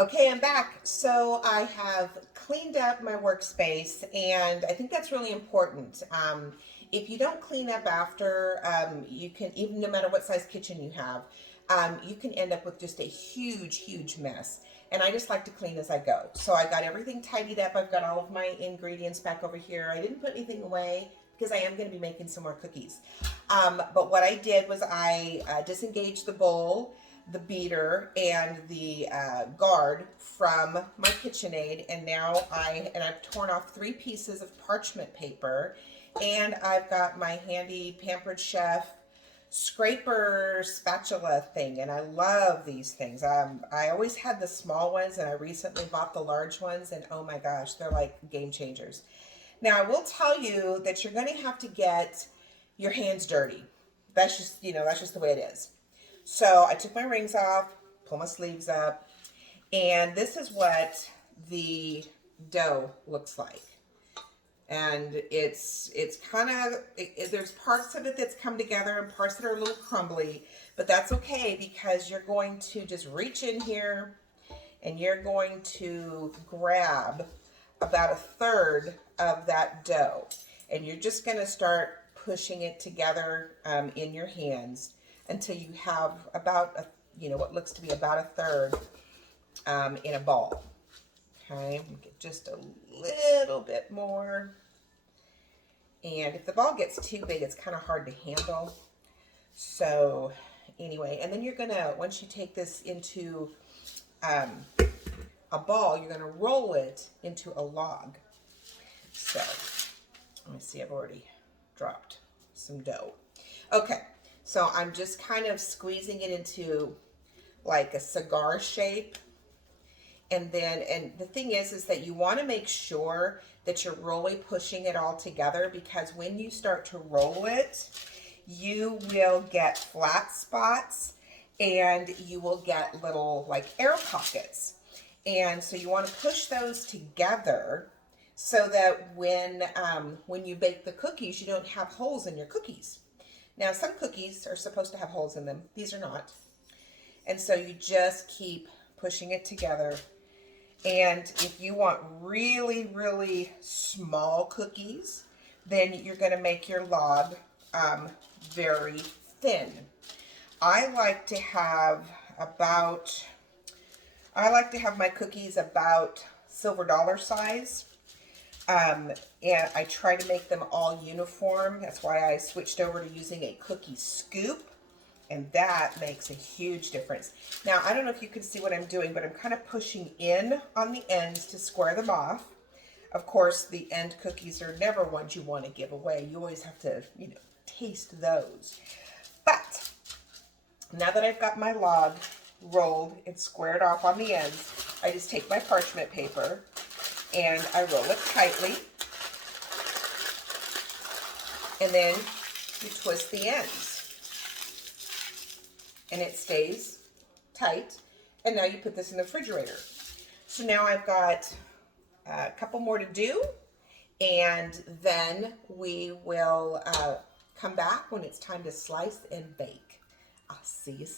Okay, I'm back. So I have cleaned up my workspace, and I think that's really important. If you don't clean up after, you can, even no matter what size kitchen you have, you can end up with just a huge, huge mess. And I just like to clean as I go. So I got everything tidied up. I've got all of my ingredients back over here. I didn't put anything away because I am going to be making some more cookies. But what I did was I disengaged the bowl, the beater, and the guard from my KitchenAid, and now I've torn off 3 pieces of parchment paper, and I've got my handy Pampered Chef scraper spatula thing, and I love these things. I always had the small ones, and I recently bought the large ones, and oh my gosh, they're like game changers. Now I will tell you that you're going to have to get your hands dirty. That's just the way it is. So I took my rings off, pull my sleeves up, and this is what the dough looks like. And it's kind of, there's parts of it that's come together and parts that are a little crumbly, but that's okay because you're going to just reach in here and you're going to grab about a third of that dough, and you're just going to start pushing it together in your hands until you have about what looks to be about a third in a ball. Okay, get just a little bit more. And if the ball gets too big, it's kind of hard to handle. So anyway, and then you're gonna, once you take this into a ball, you're gonna roll it into a log. So let me see, I've already dropped some dough. Okay, so I'm just kind of squeezing it into like a cigar shape. And the thing is that you want to make sure that you're really pushing it all together, because when you start to roll it, you will get flat spots and you will get little like air pockets. And so you want to push those together so that when you bake the cookies, you don't have holes in your cookies. Now, some cookies are supposed to have holes in them. These are not. And so you just keep pushing it together. And if you want really, really small cookies, then you're going to make your log very thin. I like to have my cookies about silver dollar size. And I try to make them all uniform. That's why I switched over to using a cookie scoop. And that makes a huge difference. Now, I don't know if you can see what I'm doing, but I'm kind of pushing in on the ends to square them off. Of course, the end cookies are never ones you want to give away. You always have to, taste those. But now that I've got my log rolled and squared off on the ends, I just take my parchment paper and I roll it tightly. And then you twist the ends. And it stays tight. And now you put this in the refrigerator. So now I've got a couple more to do, and then we will come back when it's time to slice and bake. I'll see you soon.